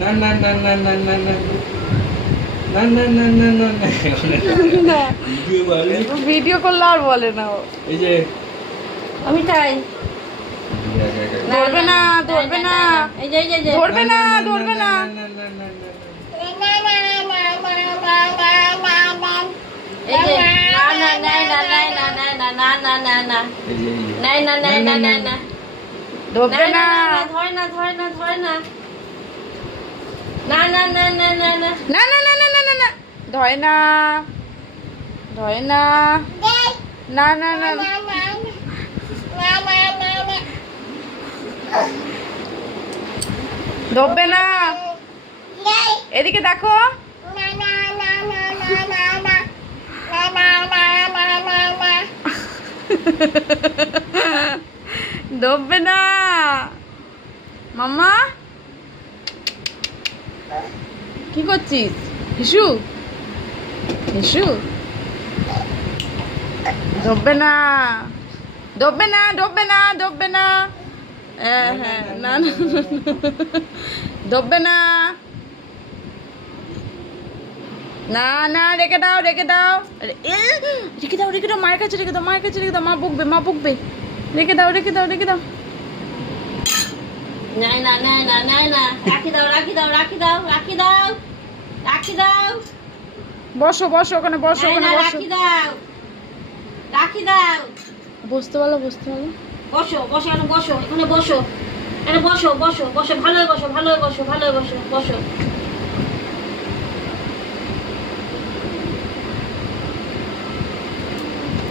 না না না না না না না না না না না না না ভিডিও বলে ভিডিও করলে আর বলে না ও। এই যে আমি তাই ধরবে না ধরবে না এই যে ধরবে না ধরবে না না না না এই যে না না না না না না না না না না এই যে না না না না না না ধরবে না ধরে না ধরে না ধরে না না না না না না না না না না না না না না ধরে না ধরে না না না না ধরবে না এদিকে দেখো ধরবে না মাম্মা কি করছিস হিসু হিসু ধরবে না ধরবে না ধরবে না ধরবে না হ্যাঁ হ্যাঁ না না ধরবে না না না রেখে দাও রেখে দাও রেখে দাও রেখে দাও মায়ের কাছে রেখে দাও মায়ের কাছে রেখে দাও মা বকবে রেখে দাও রেখে দাও রেখে দাও না না না না না না রাখি দাও রাখি দাও রাখি দাও রাখি দাও রাখি দাও বসো বসো ওখানে বসো ওখানে বসো রাখি দাও রাখি দাও বসতে বলো বসতে বলো বসো বসো এখানে বসো এখানে বসো এখানে বসো বসো বসো ভালো বসো ভালো বসো ভালো বসো বসো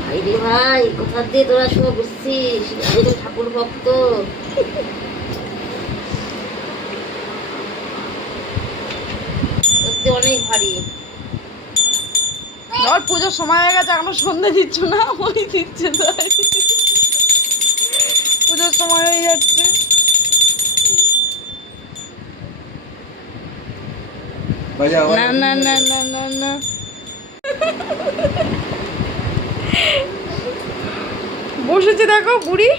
ভাই রে ভাই কোথা দিয়ে তোরা শুনে বুঝছিস আমি তো ঠাকুর ভক্ত সত্যি অনেক ভারী ধর পুজোর সময় হয়ে গেছে এখনো সন্ধ্যে দিচ্ছ না ওই দিচ্ছে তাই পুজোর সময় হয়ে যাচ্ছে বাজাও না না না না না না বসেছে দেখো বুড়ি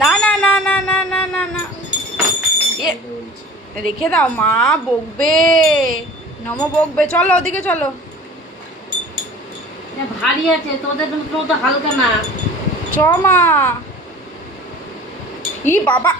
না না না না না না না না রেখে দাও মা বকবে নমো বকবে চলো ওদিকে চলো ভারী আছে তোদের তো হালকা না চ মা ই বাবা